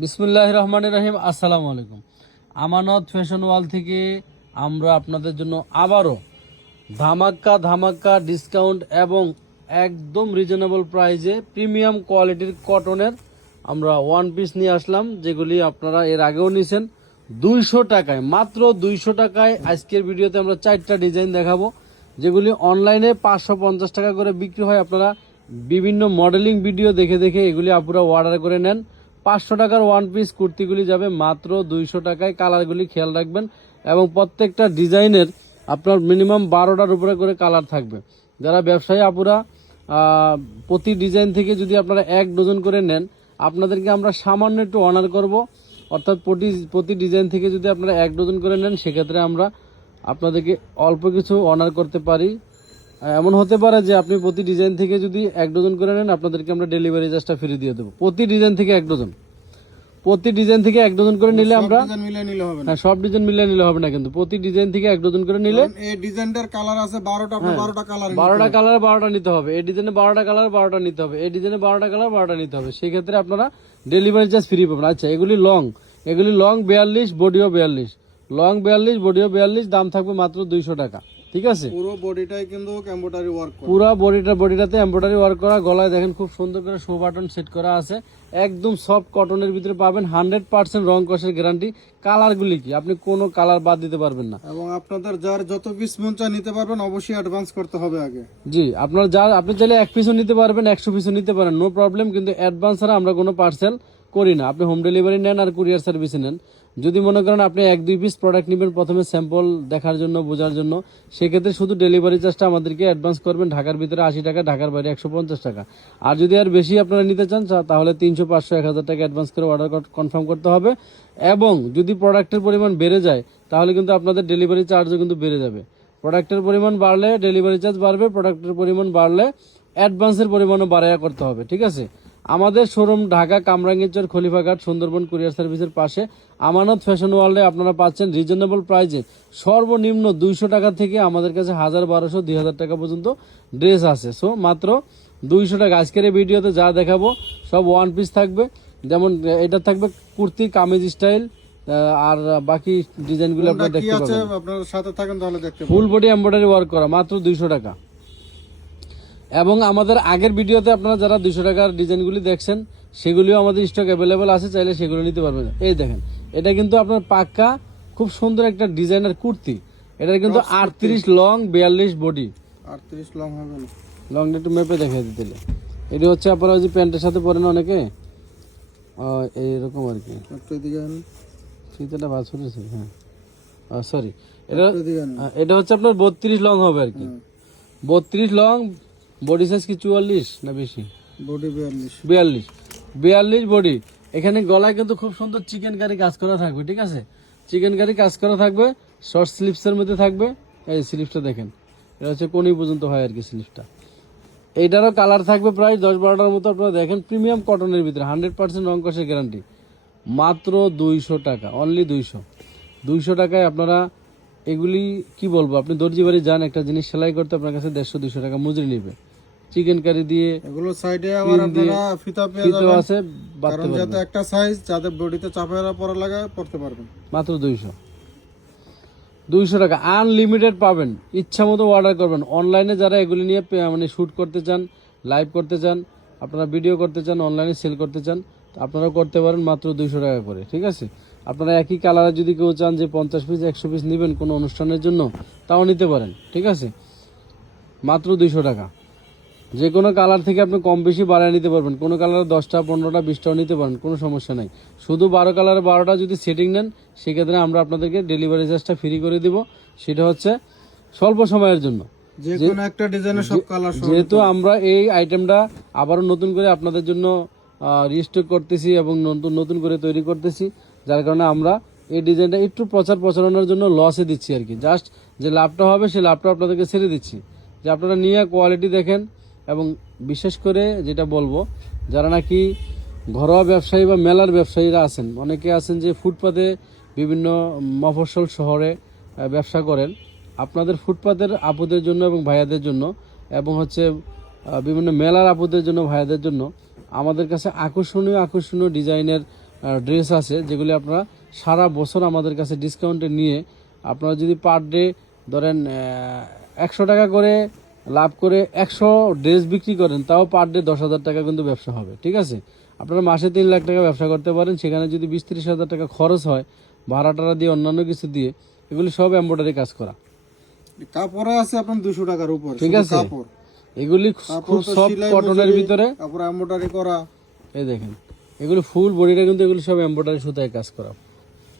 বিসমুল্লাহ রহমান রহিম, আসসালামু আলাইকুম। আমানত ফ্যাশন ওয়াল থেকে আমরা আপনাদের জন্য আবারও ধামাক্কা ধামাক্কা ডিসকাউন্ট এবং একদম রিজনেবল প্রাইজে প্রিমিয়াম কোয়ালিটির কটনের আমরা ওয়ান পিস নিয়ে আসলাম, যেগুলি আপনারা এর আগেও নিয়েছেন দুইশো টাকায়, মাত্র দুইশো টাকায় আজকের ভিডিওতে আমরা চারটা ডিজাইন দেখাবো, যেগুলি অনলাইনে পাঁচশো পঞ্চাশ টাকা করে বিক্রি হয়। আপনারা বিভিন্ন মডেলিং ভিডিও দেখে দেখে এগুলি আপুরা অর্ডার করে নেন। পাঁচশো টাকার ওয়ান পিস কুর্তিগুলি যাবে মাত্র দুইশো টাকায়। কালারগুলি খেয়াল রাখবেন এবং প্রত্যেকটা ডিজাইনের আপনার মিনিমাম বারোটার উপরে করে কালার থাকবে। যারা ব্যবসায়ী আপুরা প্রতি ডিজাইন থেকে যদি আপনারা এক ডজন করে নেন, আপনাদেরকে আমরা সামান্য একটু অনার করব। অর্থাৎ প্রতি প্রতি ডিজাইন থেকে যদি আপনারা এক ডজন করে নেন, সেক্ষেত্রে আমরা আপনাদেরকে অল্প কিছু অনার করতে পারি। এমন হতে পারে যে আপনি প্রতি ডিজাইন থেকে যদি এক ডজন করে নেন আপনাদেরকে আমরা ডেলিভারি চার্জটা ফ্রি দিয়ে দেবো। প্রতি ডিজাইন থেকে এক ডজন। প্রতি ডিজাইন থেকে এক ডজন করে নিলে আমরা মিলে নিলে হবে না। হ্যাঁ সব ডিজাইন মিলিয়ে নিলে হবে না কিন্তু। প্রতি ডিজাইন থেকে এক ডজন করে নিলে এই ডিজাইনটার কালার আছে বারোটা হ্যাঁ। বারোটা কালার বারোটা কালার বারোটা নিতে হবে। এই ডিজাইনে বারোটা কালার বারোটা নিতে হবে। এই ডিজাইনে বারোটা কালার বারোটা নিতে হবে। সেই ক্ষেত্রে আপনারা ডেলিভারি চার্জ ফ্রি পাবেন। আচ্ছা এগুলি লং এগুলি লং বিয়াল্লিশ বডিও বিয়াল্লিশ। লং বিয়াল্লিশ বডিও বিয়াল্লিশ দাম থাকবে মাত্র দুইশো টাকা। ঠিক আছে? পুরো বডিটাই কিন্তু এমব্রয়ডারি ওয়ার্ক করে। পুরো বডিটা বডিটাতে এমব্রয়ডারি ওয়ার্ক করা গলায় দেখেন খুব সুন্দর করে শো বাটন সেট করা আছে। একদম সফট কটনের ভিতরে পাবেন হান্ড্রেড পার্সেন্ট রং কষের গ্যারান্টি কালারগুলি কি? আপনি কোনো কালার বাদ দিতে পারবেন না। এবং আপনাদের যার যত পিস মন চায় নিতে পারবেন অবশ্যই অ্যাডভান্স করতে হবে আগে। জি আপনার যা আপনি চাইলে এক পিসও নিতে পারবেন একশো পিসও নিতে পারেন নো প্রবলেম কিন্তু অ্যাডভান্স ছাড়া আমরা কোনো পার্সেল করি না। আপনি হোম ডেলিভারি নেন আর কুরিয়ার সার্ভিসে নেন। যদি মনে করেন আপনি এক দুই পিস প্রোডাক্ট নেবেন প্রথমে স্যাম্পল দেখার জন্য, বোঝার জন্য, সেক্ষেত্রে শুধু ডেলিভারি চার্জটা আমাদেরকে অ্যাডভান্স করবেন। ঢাকার ভিতরে আশি টাকা, ঢাকার বাইরে একশো পঞ্চাশ টাকা। আর যদি আর বেশি আপনারা নিতে চান তাহলে তিনশো, পাঁচশো, এক হাজার টাকা অ্যাডভান্স করে অর্ডার কনফার্ম করতে হবে। এবং যদি প্রোডাক্টের পরিমাণ বেড়ে যায়, তাহলে কিন্তু আপনাদের ডেলিভারি চার্জও কিন্তু বেড়ে যাবে। প্রোডাক্টের পরিমাণ বাড়লে ডেলিভারি চার্জ বাড়বে প্রোডাক্টের পরিমাণ বাড়লে অ্যাডভান্সের পরিমাণও বাড়াইয়া করতে হবে, ঠিক আছে? আমাদের শোরুম ঢাকা কামরাঙ্গীরচর খলিফাঘাট সুন্দরবন কুরিয়ার সার্ভিসের পাশে। আমানত ফ্যাশন ওয়ার্ল্ডে আপনারা পাচ্ছেন রিজনেবল প্রাইজে সর্বনিম্ন দুইশো টাকা থেকে আমাদের কাছে হাজার বারোশো দুই হাজার টাকা পর্যন্ত ড্রেস আছে। সো মাত্র দুইশো টাকা। আজকের এই ভিডিওতে যা দেখাবো সব ওয়ান পিস থাকবে। যেমন এটা থাকবে কুর্তি কামিজ স্টাইল আর বাকি ডিজাইনগুলো আপনারা দেখতে পাবেন। আপনার সাথে থাকেন তাহলে দেখতে পাবেন। ফুল বডি এমব্রয়ডারি ওয়ার্ক করা মাত্র দুইশো টাকা। এবং আমাদের আগের ভিডিওতে আপনারা যারা দুশো টাকার ডিজাইনগুলি দেখছেন সেগুলিও আমাদের স্টক অ্যাভেলেবেল আছে চাইলে সেগুলো নিতে পারবেন। এই দেখেন এটা কিন্তু আপনার পাক্কা খুব সুন্দর একটা ডিজাইনার কুর্তি। এটা কিন্তু আটত্রিশ লং বিয়াল্লিশ বডি আটত্রিশ লং হবে না। লং একটু মেপে দেখে দিতে এটা হচ্ছে আপনারা ওই যে প্যান্টের সাথে পরেন অনেকে? এইরকম আর কি। ফিতেটা ভাজ করেছে হ্যাঁ। সরি এটা। আহ, এটা হচ্ছে আপনার বত্রিশ লং হবে আর কি। বত্রিশ লং বডি সাইজ কি চুয়াল্লিশ না বেশি? বডি বিয়াল্লিশ। বিয়াল্লিশ। বিয়াল্লিশ বডি এখানে গলায় কিন্তু খুব সুন্দর চিকেন কারি কাজ করা থাকবে ঠিক আছে? চিকেন কারি কাজ করা থাকবে শর্ট স্লিপসের মধ্যে থাকবে। এই স্লিপসটা দেখেন এটা হচ্ছে কোনি পর্যন্ত হয় আর কি স্লিপসটা এইটারও কালার থাকবে প্রায় দশ বারোটার মতো আপনারা দেখেন প্রিমিয়াম কটনের ভিতরে হান্ড্রেড পার্সেন্ট রং কষের গ্যারান্টি মাত্র দুইশো টাকা অনলি দুইশো। দুইশো টাকায় আপনারা এগুলি কি বলব? আপনি দর্জি বাড়ি যান একটা জিনিস সেলাই করতে আপনার কাছে দেড়শো দুইশো টাকা মজুরি নেবে। চিকেন কারি দিয়ে এগুলো সাইডে আবার আপনারা ফিতা পেয়ে যাবেন আছে কারণ যাতে একটা সাইজ যাদের বডিতে চাপে পরা লাগে পড়তে পারবেন। মাত্র দুইশো। দুইশো টাকা। আনলিমিটেড পাবেন। ইচ্ছা মতো অর্ডার করবেন। অনলাইনে যারা এগুলি নিয়ে মানে শুট করতে চান লাইভ করতে চান আপনারা ভিডিও করতে চান অনলাইনে সেল করতে চান আপনারা করতে পারেন মাত্র দুইশো টাকা করে ঠিক আছে? আপনারা একই কালারে যদি কেউ চান যে পঞ্চাশ পিস একশো পিস নেবেন কোনো অনুষ্ঠানের জন্য তাও নিতে পারেন ঠিক আছে? মাত্র দুইশো টাকা। যে কোনো কালার থেকে আপনি কম বেশি বাড়ায় নিতে পারবেন। কোনো কালারে দশটা পনেরোটা বিশটাও নিতে পারেন কোনো সমস্যা নাই। শুধু বারো কালারে বারোটা যদি সেটিং নেন সেক্ষেত্রে আমরা আপনাদেরকে ডেলিভারি চার্জটা ফ্রি করে দিব। সেটা হচ্ছে স্বল্প সময়ের জন্য। একটা ডিজাইনের সব কালার যেহেতু আমরা এই আইটেমটা আবারও নতুন করে আপনাদের জন্য রিস্টক করতেছি এবং নতুন নতুন করে তৈরি করতেছি, যার কারণে আমরা এই ডিজাইনটা একটু প্রচার প্রচারণার জন্য লসে দিচ্ছি আর কি জাস্ট যে লাভটা হবে, সেই লাভটা আপনাদেরকে ছেড়ে দিচ্ছি। যে আপনারা নিয়ে কোয়ালিটি দেখেন এবং বিশেষ করে যেটা বলব, যারা নাকি ঘরোয়া ব্যবসায়ী বা মেলার ব্যবসায়ীরা আছেন, অনেকে আছেন যে ফুটপাতে বিভিন্ন মফস্বল শহরে ব্যবসা করেন। আপনাদের ফুটপাতের আপুদের জন্য এবং ভাইয়াদের জন্য এবং হচ্ছে বিভিন্ন মেলার আপুদের জন্য, ভাইয়াদের জন্য আমাদের কাছে আকর্ষণীয় আকর্ষণীয় ডিজাইনের ড্রেস আছে যেগুলি আপনারা সারা বছর আমাদের কাছে ডিসকাউন্টে নিয়ে আপনারা যদি পার ডে ধরেন একশো টাকা করে লাভ করে একশো ড্রেস বিক্রি করেন তাও পার ডে দশ হাজার টাকা কিন্তু ব্যবসা হবে ঠিক আছে? আপনারা মাসে তিন লাখ টাকা ব্যবসা করতে পারেন সেখানে যদি বিশ ত্রিশ হাজার টাকা খরচ হয় ভাড়া টাড়া দিয়ে অন্যান্য কিছু দিয়ে এগুলি সব এম্ব্রয়ডারি কাজ করা। কাপড়ে আছে আপনার দুশো টাকার উপর ঠিক আছে। কাপড়। এগুলি খুব সফট কটনের ভিতরে। তারপরে এম্ব্রয়ডারি করা। এই দেখেন এগুলো ফুল বডিটা কিন্তু এগুলো সব এম্ব্রয়ডারি সুতায় কাজ করা।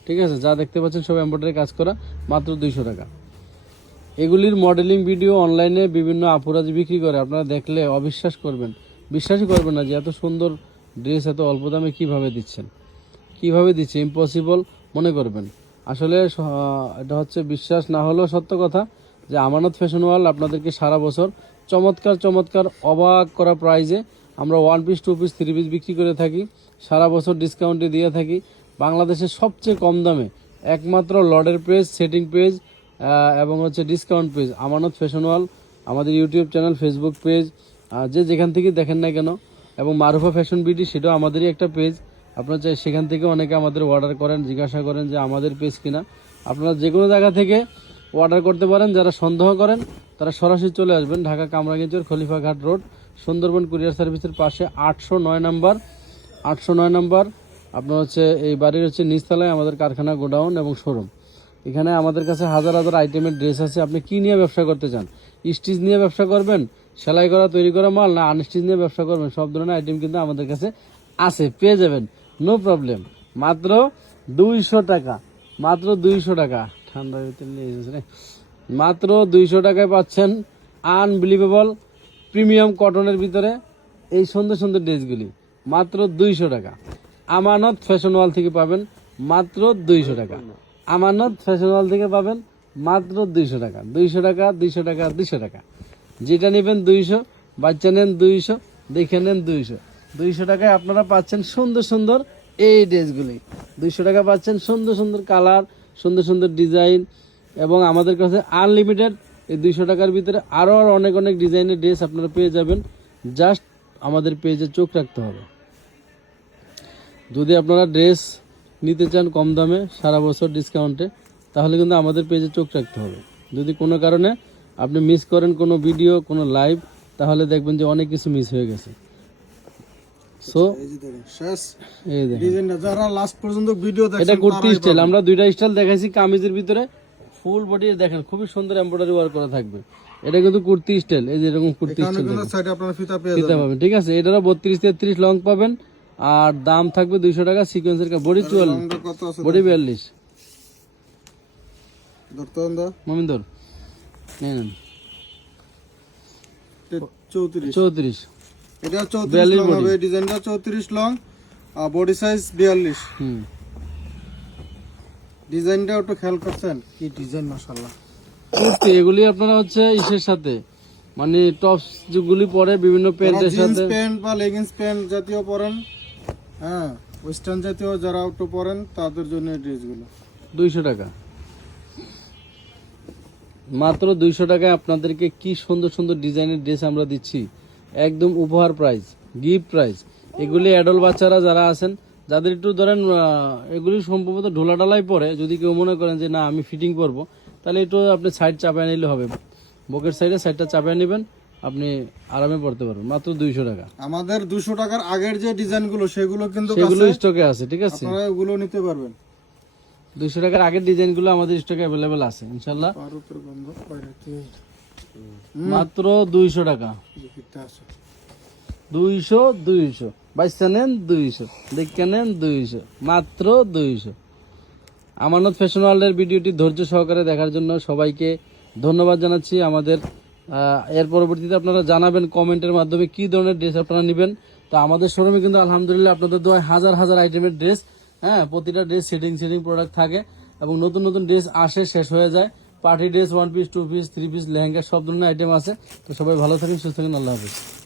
ঠিক আছে? যা দেখতে পাচ্ছেন সব এম্ব্রয়ডারি কাজ করা মাত্র দুইশো টাকা। এগুলির মডেলিং ভিডিও অনলাইনে বিভিন্ন আপুরাজ বিক্রি করে আপনারা দেখলে অবিশ্বাস করবেন। বিশ্বাসই করবেন না যে এত সুন্দর ড্রেস এত অল্প দামে কীভাবে দিচ্ছেন। কীভাবে দিচ্ছে? ইম্পসিবল মনে করবেন। আসলে এটা হচ্ছে বিশ্বাস না হলেও সত্য কথা যে আমানত ফ্যাশন ওয়ার্ল্ড আপনাদেরকে সারা বছর চমৎকার চমৎকার অবাক করা প্রাইজে আমরা one piece two piece three piece বিক্রি করে থাকি। সারা বছর ডিসকাউন্টে দিয়ে থাকি। বাংলাদেশের সবচেয়ে কম দামে একমাত্র লর্ডের পেজ সেটিং পেজ এবং হচ্ছে discount page Amanat fashion world আমাদের ইউটিউব চ্যানেল ফেসবুক পেজ যে যেখান থেকে দেখেন না কেন, এবং মারুফা ফ্যাশন বিউটি সেটাও আমাদেরই একটা পেজ আপনারা চাই সেখান থেকে অনেকে আমাদের অর্ডার করেন, জিজ্ঞাসা করেন যে আমাদের পেজ কিনা। আপনারা যে কোনো জায়গা থেকে অর্ডার করতে পারেন, যারা সন্দেহ করেন, তারা সরাসরি চলে আসবেন ঢাকা কামরাগঞ্জের খলিফাঘাট রোড, সুন্দরবন কুরিয়ার সার্ভিসের পাশে আটশো নয় নাম্বার, আটশো নয় নাম্বার, আপনার হচ্ছে এই বাড়ির হচ্ছে নিচতলায় আমাদের কারখানা, গোডাউন এবং শোরুম। এখানে আমাদের কাছে হাজার হাজার আইটেমের ড্রেস আছে, আপনি কি নিয়ে ব্যবসা করতে চান? স্টিচ নিয়ে ব্যবসা করবেন, সেলাই করা, তৈরি করা মাল, না আনস্টিচ নিয়ে ব্যবসা করবেন? সব ধরনের আইটেম কিন্তু আমাদের কাছে আছে, পেয়ে যাবেন, নো প্রবলেম। মাত্র দুইশো টাকা, মাত্র দুইশো টাকা। ঠান্ডার ভিতরে। মাত্র দুইশো টাকায় পাচ্ছেন আনবিলিভেবল প্রিমিয়াম কটনের ভিতরে এই সুন্দর সুন্দর ড্রেসগুলি। মাত্র দুইশো টাকা। আমানত ফ্যাশন ওয়াল থেকে পাবেন মাত্র দুইশো টাকা। আমানত ফ্যাশন ওয়াল থেকে পাবেন মাত্র দুইশো টাকা। দুইশো টাকা দুইশো টাকা দুইশো টাকা। যেটা নেবেন দুইশো, বাচ্চা নেন দুইশো, দেখে নেন দুইশো। দুইশো টাকায় আপনারা পাচ্ছেন সুন্দর সুন্দর এই ড্রেসগুলি। দুইশো টাকা পাচ্ছেন সুন্দর সুন্দর কালার সুন্দর সুন্দর ডিজাইন এবং আমাদের কাছে আনলিমিটেড। এই দুইশো টাকার ভিতরে আরও আরও অনেক অনেক ডিজাইনের ড্রেস আপনারা পেয়ে যাবেন। জাস্ট আমাদের পেজে চোখ রাখতে হবে। যদি আপনারা ড্রেস নিতে চান কম দামে, সারা বছর ডিসকাউন্টে তাহলে কিন্তু আমাদের পেজে চোখ রাখতে হবে। যদি কোনো কারণে আপনি মিস করেন কোনো ভিডিও কোনো লাইভ তাহলে দেখবেন যে অনেক কিছু মিস হয়ে গেছে। সো শেষ। এই ডিজাইনটা যারা লাস্ট পর্যন্ত ভিডিও এটা কুর্তি স্টাইল আমরা দুইটা স্টাইল দেখাইছি কামিজের ভিতরে। ফুল বডি দেখেন খুবই সুন্দর এমব্রয়ডারি ওয়ার্ক করা থাকবে। এটা কিন্তু কুর্তি স্টাইল এই যে এরকম কুর্তি স্টাইল সাইডে আপনারা ফিতা পেয়ে যাবেন। পাবেন ঠিক আছে? এটারও বত্রিশ তেত্রিশ লং পাবেন আর দাম থাকবে দুইশো টাকা সিকোয়েন্সের বডি বডি বিয়াল্লিশ। মমিন্দর নেন। চৌত্রিশ। এটা চৌত্রিশ বিয়াল্লিশ লং body। হবে ডিজাইনটা চৌত্রিশ লং আর বডি সাইজ বিয়াল্লিশ। হুম। ডিজাইনটা একটু খেয়াল করছেন? কি ডিজাইন মাসাল্লাহ কুর্তি এগুলি আপনারা হচ্ছে ইসের সাথে মানে টপস যেগুলি পরে বিভিন্ন প্যান্টের জিন্স সাথে। প্যান্ট বা লেগিংস প্যান্ট জাতীয় পরেন হ্যাঁ ওয়েস্টার্ন জাতীয় যারা একটু পরেন তাদের জন্য ড্রেসগুলো দুইশো টাকা। মাত্র দুইশো টাকায় আপনাদেরকে কি সুন্দর সুন্দর ডিজাইনের ড্রেস আমরা দিচ্ছি। একদম উপহার প্রাইস গিফট প্রাইস এগুলি অ্যাডল বাচ্চারা যারা আছেন যাদের একটু ধরেন এগুলি সম্ভবত ঢোলা ডালাই পরে যদি কেউ মনে করেন যে না আমি ফিটিং করব তাহলে একটু আপনি সাইড চাপায় নিলে হবে। বকের সাইডে সাইডটা চাপায় নেবেন আপনি আরামে পড়তে পারবেন। মাত্র দুইশো টাকা। আমাদের দুশো টাকার আগের যে ডিজাইনগুলো সেগুলো কিন্তু সেগুলো স্টকে আছে ঠিক আছে? আপনারা ওগুলো নিতে পারবেন। দুইশো টাকার আগের ডিজাইনগুলো আমাদের স্টকে অ্যাভেলেবেল আছে ইনশাল্লাহ মাত্র দুইশো টাকা। দুইশো দুইশো। বাইশটা নেন দুইশো, দেখে নেন দুইশো, মাত্র দুইশো। আমানত ফ্যাশন ওয়ার্ল্ডের ভিডিওটি ধৈর্য সহকারে দেখার জন্য সবাইকে ধন্যবাদ জানাচ্ছি। আমাদের এর পরবর্তীতে আপনারা জানাবেন কমেন্টের মাধ্যমে কি ধরনের ড্রেস আপনারা নেবেন। তো আমাদের শোরুমে কিন্তু আলহামদুলিল্লাহ আপনাদের দোয়ায় হাজার হাজার আইটেমের ড্রেস হ্যাঁ প্রতিটা ড্রেস সেটিং সেটিং প্রোডাক্ট থাকে এবং নতুন নতুন ড্রেস আসে, শেষ হয়ে যায়। Party dress one piece two piece three piece lehenga, সব ধরনের আইটেম আছে। তো সবাই ভালো থাকেন, সুস্থ থাকেন, আল্লাহ হাফিজ।